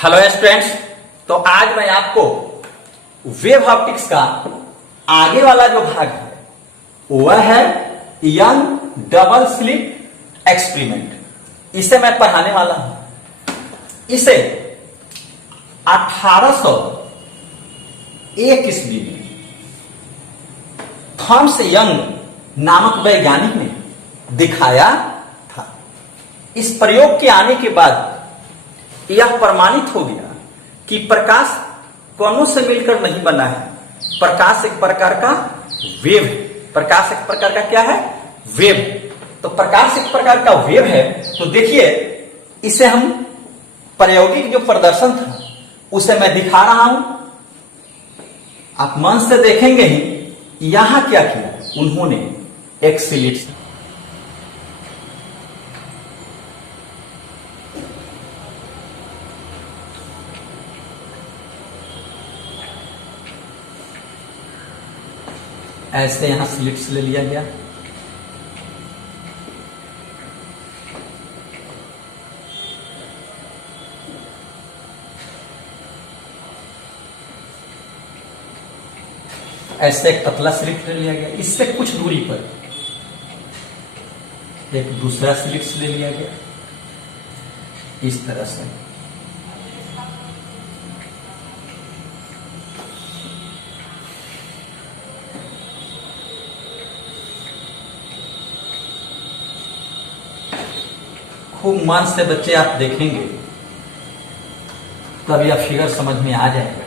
Hello students. तो आज मैं आपको वेव ऑप्टिक्स का आगे वाला जो भाग है वह है यंग डबल स्लिट एक्सपेरिमेंट। इसे मैं पढ़ाने वाला हूं। इसे 1801 ईस्वी में थॉमस यंग नामक वैज्ञानिक ने दिखाया था। इस प्रयोग के आने के बाद यह प्रमाणित हो गया कि प्रकाश कणों से मिलकर नहीं बना है। प्रकाश एक प्रकार का वेव है। प्रकाश एक प्रकार का क्या है? वेव। तो प्रकाश एक प्रकार का वेव है। तो देखिए, इसे हम प्रायोगिक जो प्रदर्शन था उसे मैं दिखा रहा हूं। आप मन से देखेंगे ही यहां क्या किया उन्होंने। एक स्लिट ऐसे यहां स्लिट्स ले लिया गया। ऐसे एक पतला स्लिट ले लिया गया। इससे कुछ दूरी पर एक दूसरा स्लिट्स ले लिया गया इस तरह से। खूब मन से बच्चे आप देखेंगे तब यह फिगर समझ में आ जाएगा।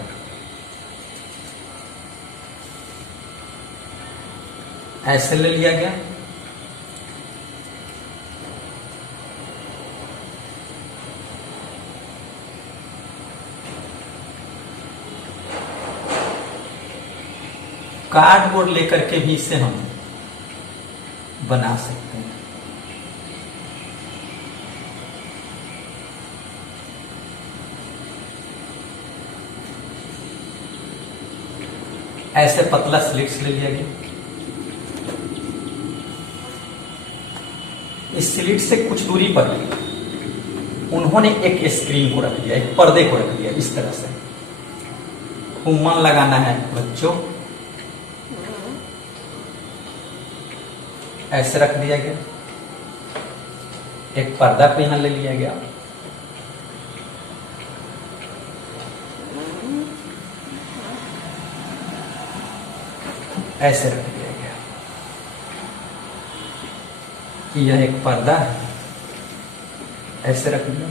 ऐसे ले लिया गया। कार्डबोर्ड लेकर के भी इसे हम बना सकते हैं। ऐसे पतला स्लिट्स ले लिया गया। इस स्लिट से कुछ दूरी पर उन्होंने एक स्क्रीन को रख दिया, एक पर्दे को रख दिया इस तरह से। खूब मन लगाना है बच्चों। ऐसे रख दिया गया। एक पर्दा को यहां ले लिया गया। ऐसे रख दिया गया कि यह एक पर्दा है। ऐसे रख दिया।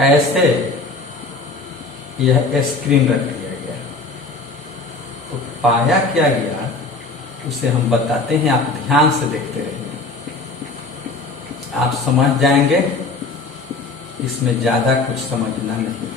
ऐसे यह स्क्रीन रख दिया गया। तो पाया क्या गया उसे हम बताते हैं। आप ध्यान से देखते रहिए, आप समझ जाएंगे। इसमें ज्यादा कुछ समझना नहीं है।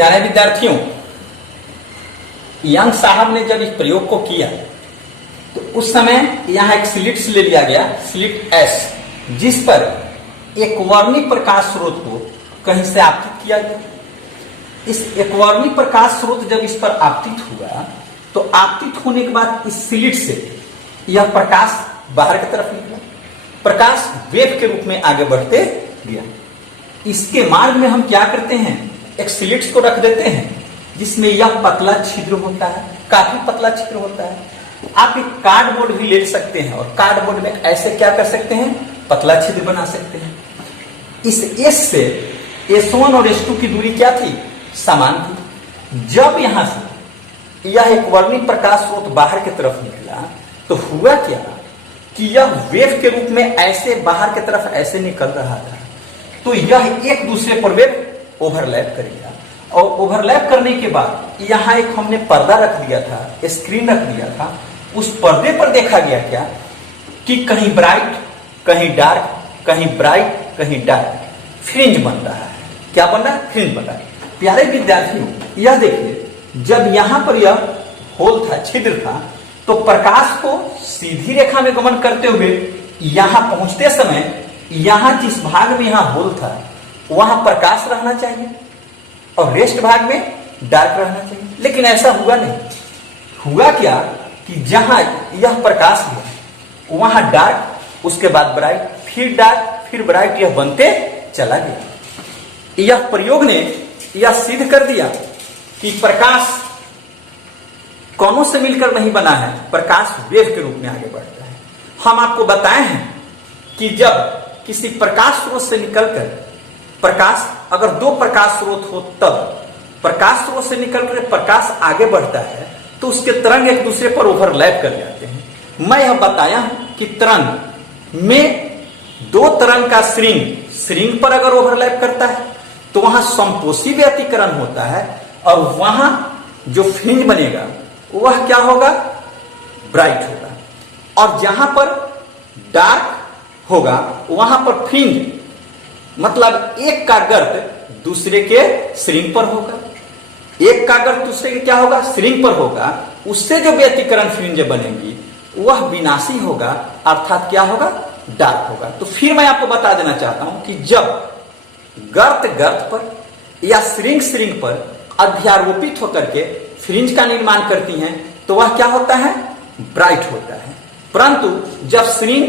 प्यारे विद्यार्थियों, यंग साहब ने जब इस प्रयोग को किया तो उस समय यहां एक स्लिट्स ले लिया गया, स्लिट एस, जिस पर एक वर्णी प्रकाश स्रोत को कहीं से आपतित किया गया। इस एक वर्णी प्रकाश स्रोत जब इस पर आपतित हुआ तो आपतित होने के बाद इस स्लिट से यह प्रकाश बाहर की तरफ निकला, प्रकाश वेव के रूप में आगे बढ़ते गया। इसके मार्ग में हम क्या करते हैं, एक स्लिट्स को रख देते हैं जिसमें यह पतला छिद्र होता है, काफी पतला छिद्र होता है। आप एक कार्डबोर्ड भी ले सकते हैं और कार्डबोर्ड में ऐसे क्या कर सकते हैं, पतला छिद्र बना सकते हैं। इस S से S1 और S2 की दूरी क्या थी, समान थी। जब यहां से यह एक वर्णी प्रकाश स्रोत बाहर की तरफ निकला तो हुआ क्या कि यह वेव के रूप में ऐसे बाहर की तरफ ऐसे निकल रहा था, तो यह एक दूसरे पर वेव ओवरलैप करेगा। और ओवरलैप करने के बाद यहां एक हमने पर्दा रख दिया था, स्क्रीन रख दिया था। उस पर्दे पर देखा गया क्या कि कहीं ब्राइट, कहीं डार्क, कहीं ब्राइट, कहीं डार्क फ्रिंज बन रहा है। क्या बन रहा है, फ्रिंज बन रहा है। प्यारे विद्यार्थियों, यह देखिए, जब यहां पर यह होल था, छिद्र था, तो प्रकाश को सीधी रेखा में गमन करते हुए यहां पहुंचते समय यहां जिस भाग में यहां होल था वहां प्रकाश रहना चाहिए और रेस्ट भाग में डार्क रहना चाहिए, लेकिन ऐसा हुआ नहीं। हुआ क्या कि जहां यह प्रकाश गया वहां डार्क, उसके बाद ब्राइट, फिर डार्क, फिर ब्राइट, यह बनते चला गया। यह प्रयोग ने यह सिद्ध कर दिया कि प्रकाश कौनों से मिलकर नहीं बना है, प्रकाश वेव के रूप में आगे बढ़ता है। हम आपको बताए हैं कि जब किसी प्रकाश स्रोत से निकलकर प्रकाश, अगर दो प्रकाश स्रोत हो तब प्रकाश स्रोत से निकलकर प्रकाश आगे बढ़ता है तो उसके तरंग एक दूसरे पर ओवरलैप कर जाते हैं। मैं यह बताया हूं कि तरंग में दो तरंग का श्रिंग पर अगर ओवरलैप करता है तो वहां समपोषी व्यतिकरण होता है और वहां जो फ्रिंज बनेगा वह क्या होगा, ब्राइट होगा। और जहां पर डार्क होगा वहां पर फ्रिंज, मतलब एक का गर्त दूसरे के श्रिंग पर होगा, एक का गर्त दूसरे के क्या होगा, श्रिंग पर होगा। उससे जो व्यतिकरण फ्रिंज बनेगी वह विनाशी होगा, अर्थात क्या होगा, डार्क होगा। तो फिर मैं आपको बता देना चाहता हूं कि जब गर्त पर या श्रिंग पर अध्यारोपित होकर के फ्रिंज का निर्माण करती हैं तो वह क्या होता है, ब्राइट होता है। परंतु जब श्रिंग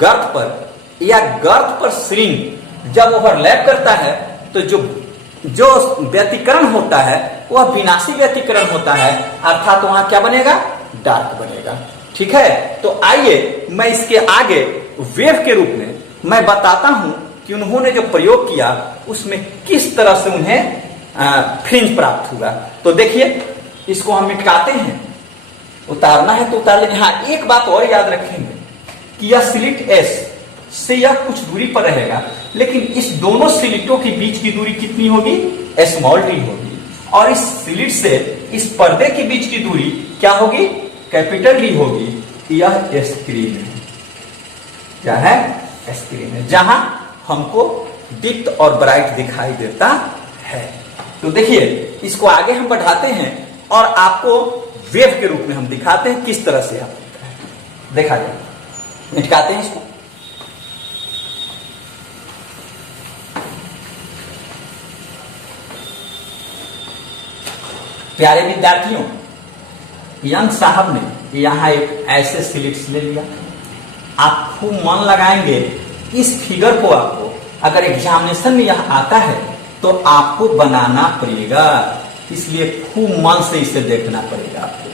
गर्त पर या गर्त पर श्रिंग जब ओवरलैप करता है तो जो व्यतिकरण होता है वह विनाशी व्यतिकरण होता है, अर्थात वहां क्या बनेगा, डार्क बनेगा। ठीक है, तो आइए मैं इसके आगे वेव के रूप में मैं बताता हूं कि उन्होंने जो प्रयोग किया उसमें किस तरह से उन्हें फ्रिंज प्राप्त हुआ। तो देखिए, इसको हम मिटाते हैं, उतारना है तो उतार लेंगे। हाँ, एक बात और याद रखेंगे कि यह स्लिट एस से यह कुछ दूरी पर रहेगा, लेकिन इस दोनों स्लिटों के बीच की दूरी कितनी होगी, स्मॉल डी होगी। और इस स्लिट से इस पर्दे के बीच की दूरी क्या होगी, कैपिटल डी होगी। यह स्क्रीन है, क्या है, स्क्रीन है, जहां हमको डिप्थ और ब्राइट दिखाई देता है। तो देखिए, इसको आगे हम बढ़ाते हैं और आपको वेव के रूप में हम दिखाते हैं किस तरह से आप देखा जाए। मिटाते हैं इसको। प्यारे विद्यार्थियों, यंग साहब ने यहां एक ऐसे स्लिट्स ले लिया। आप खूब मन लगाएंगे इस फिगर को, आपको अगर एग्जामिनेशन में यह आता है तो आपको बनाना पड़ेगा, इसलिए खूब मन से इसे देखना पड़ेगा आपको।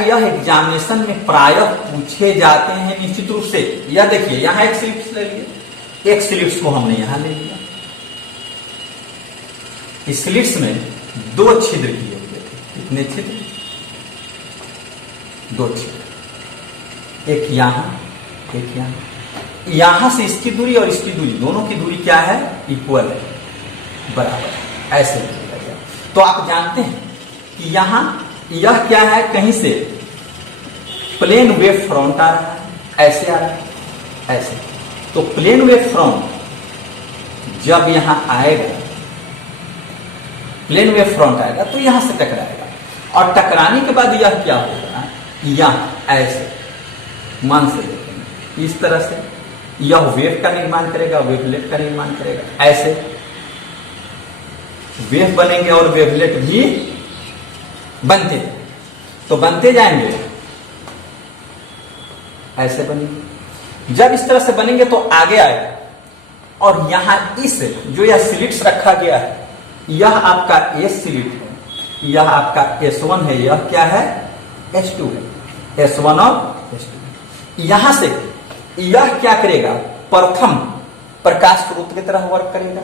यह एग्जामिनेशन में प्रायः पूछे जाते हैं निश्चित रूप से। यह देखिए, यहां एक स्लिट्स ले लिया, एक स्लिट्स को हमने यहां ले लिया। इस स्लिट्स में दो छिद्र किए हुए थे। कितने छिद्र, दो छिद्र, एक यहां, एक यहां। यहां से इसकी दूरी और इसकी दूरी, दोनों की दूरी क्या है, इक्वल है, बराबर, ऐसे लिखा गया। तो आप जानते हैं कि यहां यह क्या है, कहीं से प्लेन वेव फ्रंट आ रहा है, ऐसे आ रहा है, ऐसे। तो प्लेन वेव फ्रंट जब यहां आएगा प्लेन वेव फ्रंट आएगा तो यहां से टकराएगा, और टकराने के बाद यह क्या होगा, यह ऐसे मन से देखेंगे इस तरह से, यह वेव का निर्माण करेगा, वेवलेट का निर्माण करेगा, ऐसे वेव बनेंगे और वेवलेट भी बनते, तो बनते जाएंगे, ऐसे बनेंगे। जब इस तरह से बनेंगे तो आगे आएगा, और यहां इस जो यह स्लिट्स रखा गया है, यह आपका एस स्लिट है, यह आपका S1 है, यह क्या है, S2 है, S1 और S2। यहां से यह क्या करेगा, प्रथम प्रकाश स्रोत की तरह वर्क करेगा,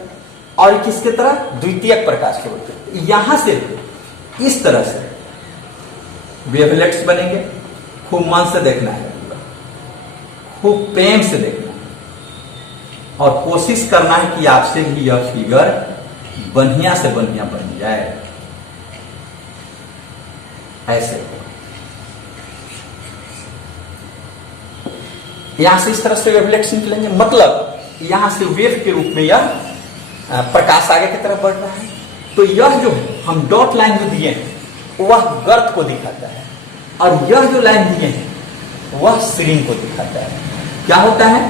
और किसके तरह, द्वितीयक प्रकाश स्रोत। यहां से इस तरह से वेवलेट्स बनेंगे। खूब मन से देखना है, खूब प्रेम से देखना है, और कोशिश करना है कि आपसे भी यह फिगर बढ़िया से बढ़िया बन जाए, ऐसे। यहां से इस तरह से वेवलेट्स निकलेंगे, मतलब यहां से वेव के रूप में यह प्रकाश आगे की तरफ बढ़ रहा है। तो यह जो हम डॉट लाइन जो दिए हैं वह गर्त को दिखाता है, और यह जो लाइन दिए हैं वह श्रिंग को दिखाता है। क्या होता है,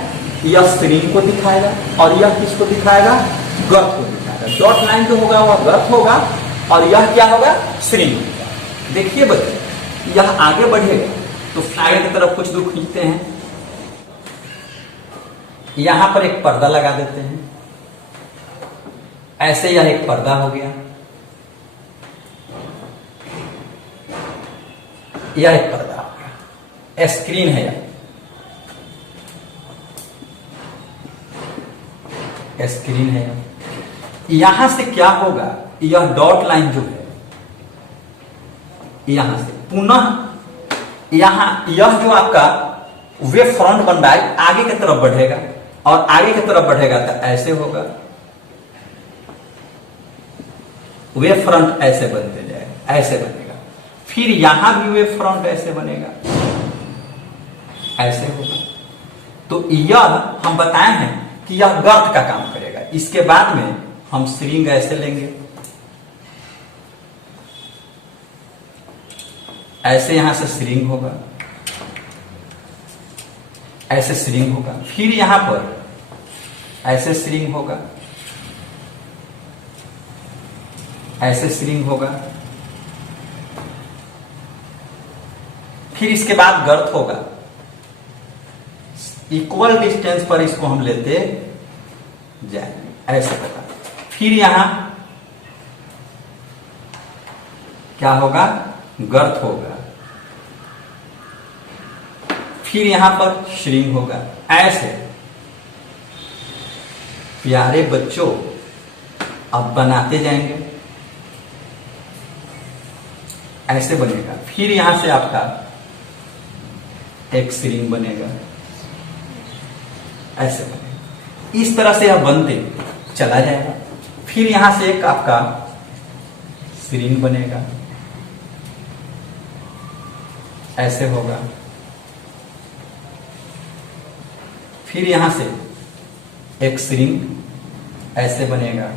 यह श्रिंग को दिखाएगा और यह किसको दिखाएगा, गर्त को दिखाएगा। डॉट लाइन जो होगा वह गर्त होगा, और यह क्या होगा, श्रिंग होगा। देखिए बच्चे, यह आगे बढ़ेगा तो आगे की तरफ कुछ दूर खींचते हैं, यहां पर एक पर्दा लगा देते हैं, ऐसे यह एक पर्दा हो गया, यह एक पर्दा हो गया, स्क्रीन है यह स्क्रीन है। यहां से क्या होगा, यह डॉट लाइन जो है यहां से पुनः यहां यह जो आपका वेव फ्रंट बन रहा है आगे की तरफ बढ़ेगा, और आगे की तरफ बढ़ेगा तो ऐसे होगा, वेव फ्रंट ऐसे बनते जाएगा, ऐसे बनेगा। फिर यहां भी वेव फ्रंट ऐसे बनेगा, ऐसे होगा। तो यह हम बताए हैं कि यह गर्त का काम करेगा। इसके बाद में हम श्रिंग ऐसे लेंगे, ऐसे यहां से श्रिंग होगा, ऐसे श्रिंग होगा। फिर यहां पर ऐसे श्रिंग होगा, ऐसे श्रिंग होगा। फिर इसके बाद गर्त होगा, इक्वल डिस्टेंस पर इसको हम लेते जाएंगे, ऐसे होगा। फिर यहां क्या होगा, गर्त होगा। फिर यहां पर श्रिंग होगा, ऐसे। प्यारे बच्चों, अब बनाते जाएंगे, ऐसे बनेगा। फिर यहां से आपका एक श्रिंग बनेगा, ऐसे बनेगा। इस तरह से यह बनते चला जाएगा। फिर यहां से एक आपका श्रिंग बनेगा, ऐसे होगा। फिर यहां से एक श्रिंग ऐसे बनेगा,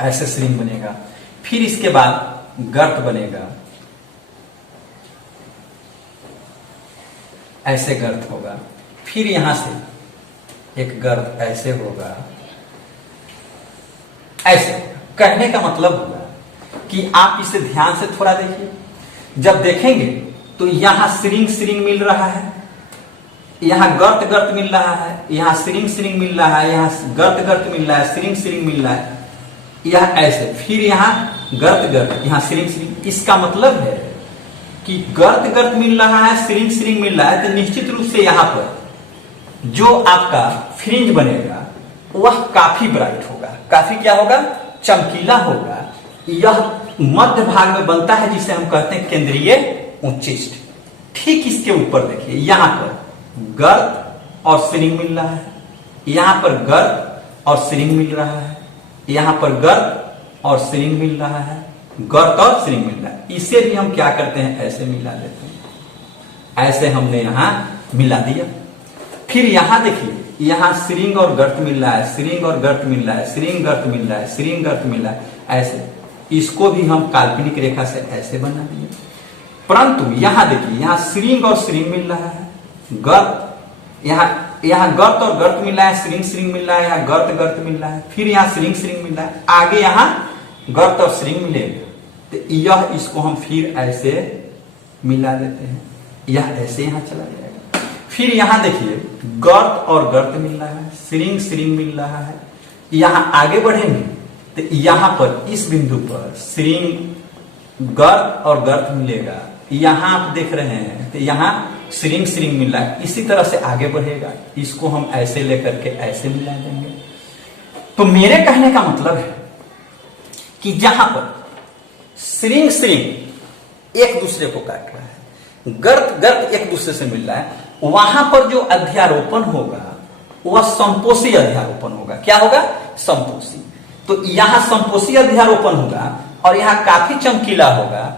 ऐसे श्रिंग बनेगा। फिर इसके बाद गर्त बनेगा, ऐसे गर्त होगा। फिर यहां से एक गर्त ऐसे होगा, ऐसे। कहने का मतलब होगा कि आप इसे ध्यान से थोड़ा देखिए। जब देखेंगे तो यहां श्रिंग श्रिंग मिल रहा है, यहां गर्त गर्त मिल रहा है, यहां श्रिंग श्रिंग मिल रहा है, यहां गर्त गर्त मिल रहा है, श्रिंग श्रिंग मिल रहा है, यह ऐसे। फिर यहां गर्त गर्त, यहां श्रिंग श्रिंग। इसका मतलब है कि गर्त गर्त मिल रहा है, श्रिंग श्रिंग मिल रहा है, तो निश्चित रूप से यहां पर जो आपका फ्रिंज बनेगा वह काफी ब्राइट होगा, काफी क्या होगा, चमकीला होगा। यह मध्य भाग में बनता है, जिसे हम कहते हैं केंद्रीय उच्चिष्ट। ठीक इसके ऊपर देखिए, यहां पर गर्त और श्रिंग मिल रहा है, यहां पर गर्त और श्रिंग मिल रहा है, यहां पर गर्त और श्रिंग मिल रहा है, गर्त और श्रिंग मिल रहा है। इसे भी हम क्या करते हैं, ऐसे मिला देते हैं। ऐसे हमने यहां मिला दिया। फिर यहां देखिए, यहां श्रृंग और गर्त मिल रहा है, श्रृंग और गर्त मिल रहा है, श्रृंग गर्त मिल रहा है, श्रृंग गर्त मिल रहा है, ऐसे इसको भी हम काल्पनिक रेखा से ऐसे बना दिए। परंतु यहां देखिए, यहां श्रृंग और श्रृंग मिल रहा है, गर्त यहाँ गर्त और गर्त मिल रहा है, श्रृंग श्रृंग मिल रहा है, यहाँ गर्त गर्त मिल रहा है, फिर यहाँ श्रृंग श्रृंग मिल रहा है, आगे यहाँ गर्त और श्रृंग मिलेगा। तो यह इसको हम फिर ऐसे मिला देते हैं, यह ऐसे यहाँ चला जाएगा। फिर यहाँ देखिए, गर्त और गर्त मिल रहा है, श्रृंग श्रृंग मिल रहा है, यहाँ आगे बढ़ेंगे तो यहाँ पर इस बिंदु पर श्रृंग गर्त और गर्त मिलेगा, यहाँ आप देख रहे हैं तो यहाँ श्रृंग श्रृंग मिल रहा है। इसी तरह से आगे बढ़ेगा, इसको हम ऐसे लेकर के ऐसे मिला देंगे। तो मेरे कहने का मतलब है कि जहां पर श्रृंग श्रृंग एक दूसरे को काट रहा है, गर्त गर्त एक दूसरे से मिल रहा है, वहां पर जो अध्यारोपण होगा वह संपोषी अध्यारोपण होगा। क्या होगा? संपोषी। तो यहां संपोषी अध्यारोपण होगा और यहां काफी चमकीला होगा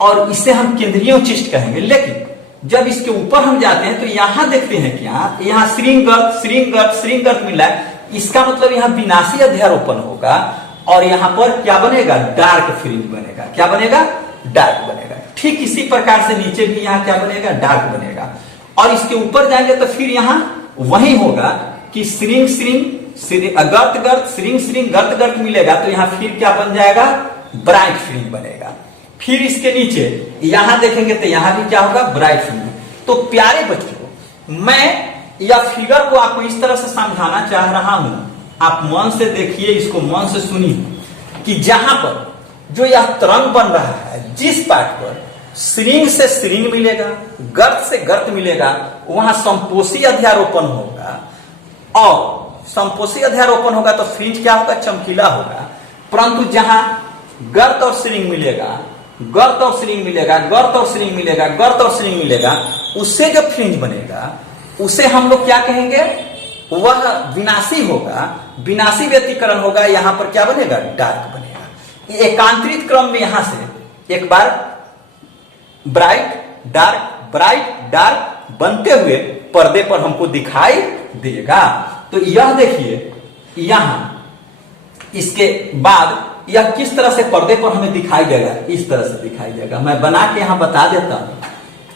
और इसे हम केंद्रीय उचिष्ट कहेंगे। लेकिन जब इसके ऊपर हम जाते हैं तो यहां देखते हैं कि यहाँ श्रृंग गर्त मिला है, इसका मतलब यहाँ विनाशी अध्यारोपण होगा और यहाँ पर क्या बनेगा? डार्क फ्रिंज बनेगा। क्या बनेगा? डार्क बनेगा। ठीक इसी प्रकार से नीचे भी यहाँ क्या बनेगा? डार्क बनेगा। और इसके ऊपर जाएंगे तो फिर यहाँ वही होगा कि श्रृंग श्रृंग गर्त गर्त श्रृंग श्रृंग गर्त गर्त मिलेगा, तो यहाँ फिर क्या बन जाएगा? ब्राइट फ्रिंज बनेगा। फिर इसके नीचे यहां देखेंगे तो यहां भी क्या होगा? Bright fringe. तो प्यारे बच्चों, मैं यह फिगर को आपको इस तरह से समझाना चाह रहा हूं, आप मन से देखिए, इसको मन से सुनिए कि जहां पर जो यह तरंग बन रहा है, जिस पार्ट पर श्रृंग से श्रृंग मिलेगा, गर्त से गर्त मिलेगा, वहां संपोषी अध्यारोपण होगा और संपोषी अध्यारोपण होगा तो फ्रिंज क्या होगा? चमकीला होगा। परंतु जहां गर्त और श्रृंग मिलेगा, गर्त और श्रृंग मिलेगा, गर्त और श्रृंग मिलेगा, गर्त और श्रृंग मिलेगा, उससे जो फ्रिंज बनेगा उसे हम लोग क्या कहेंगे? वह विनाशी होगा, विनाशी व्यतिकरण होगा। यहां पर क्या बनेगा? डार्क बनेगा। एकांतरित क्रम में यहां से एक बार ब्राइट डार्क बनते हुए पर्दे पर हमको दिखाई देगा। तो यह देखिए, यहां इसके बाद यह किस तरह से पर्दे पर हमें दिखाई देगा? इस तरह से दिखाई देगा। मैं बना के यहां बता देता हूं,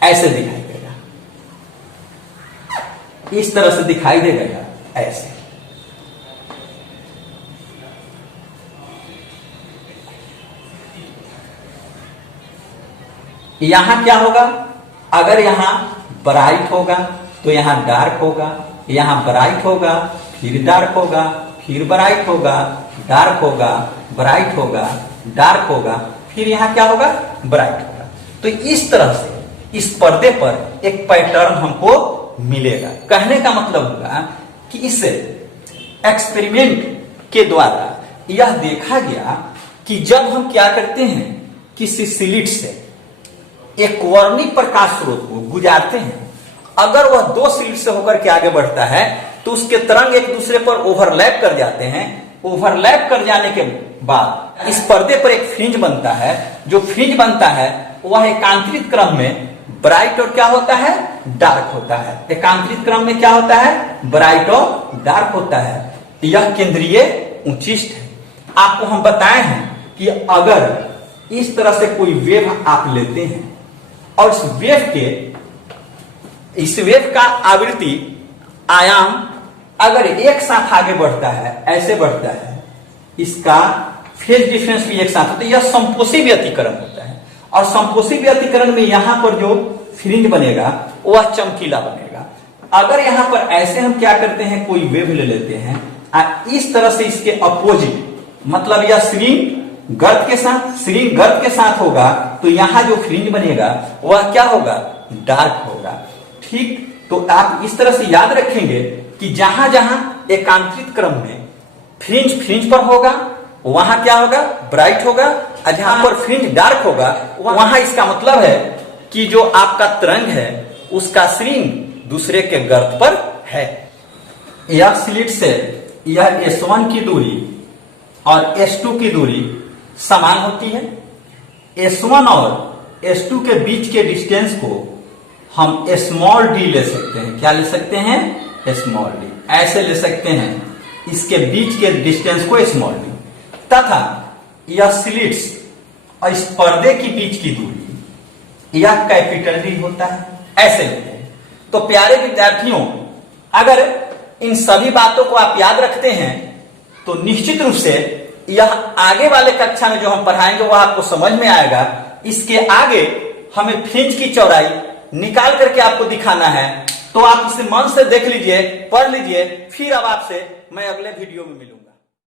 ऐसे दिखाई देगा, इस तरह से दिखाई देगा, ऐसे। यहां क्या होगा? अगर यहां ब्राइट होगा तो यहां डार्क होगा, यहां ब्राइट होगा फिर डार्क होगा, फिर ब्राइट होगा, डार्क होगा, ब्राइट होगा, डार्क होगा, फिर यहां क्या होगा? ब्राइट होगा। तो इस तरह से इस पर्दे पर एक पैटर्न हमको मिलेगा। कहने का मतलब होगा कि इस एक्सपेरिमेंट के द्वारा यह देखा गया कि जब हम क्या करते हैं, किसी स्लिट से एक वर्णीय प्रकाश स्रोत को गुजारते हैं, अगर वह दो स्लिट से होकर के आगे बढ़ता है तो उसके तरंग एक दूसरे पर ओवरलैप कर जाते हैं। ओवरलैप कर जाने के बाद इस पर्दे पर एक फ्रिंज बनता है। जो फ्रिंज बनता है वह एकांतरित क्रम में ब्राइट और क्या होता है? डार्क होता है। एकांतरित क्रम में क्या होता है? ब्राइट और डार्क होता है। यह केंद्रीय उचिष्ट है। आपको हम बताए हैं कि अगर इस तरह से कोई वेव आप लेते हैं और इस वेव का आवृत्ति आयाम अगर एक साथ आगे बढ़ता है, ऐसे बढ़ता है, इसका फेज डिफरेंस भी एक साथ होता है, यह संपोषी व्यतिकरण होता है। और संपोषी व्यतिकरण में यहां पर जो फ्रिंज बनेगा वह चमकीला बनेगा। अगर यहां पर ऐसे हम क्या करते हैं, कोई वेव ले लेते हैं, इस तरह से इसके अपोजिट, मतलब यह श्रृंग गर्त के साथ होगा, तो यहां जो फ्रिंज बनेगा वह क्या होगा? डार्क होगा। ठीक, तो आप इस तरह से याद रखेंगे कि जहां जहां एकांतरित क्रम में फ्रिंज पर होगा वहां क्या होगा? ब्राइट होगा। और जहां पर फ्रिंज डार्क होगा वहां इसका मतलब है कि जो आपका तरंग है उसका श्रृंग दूसरे के गर्त पर है। यह स्लिट से यह S1 की दूरी और S2 की दूरी समान होती है। S1 और S2 के बीच के डिस्टेंस को हम स्मॉल डी ले सकते हैं। क्या ले सकते हैं? Small D. ऐसे ले सकते हैं, इसके बीच के डिस्टेंस को स्मॉल डी, तथा यह स्लिट्स और इस पर्दे के बीच की दूरी यह कैपिटल डी होता है। ऐसे लेते हैं। तो प्यारे विद्यार्थियों, अगर इन सभी बातों को आप याद रखते हैं तो निश्चित रूप से यह आगे वाले कक्षा में जो हम पढ़ाएंगे वह आपको समझ में आएगा। इसके आगे हमें फ्रिंज की चौड़ाई निकाल करके आपको दिखाना है, तो आप इसे मन से देख लीजिए, पढ़ लीजिए, फिर अब आपसे मैं अगले वीडियो में मिलूंगा।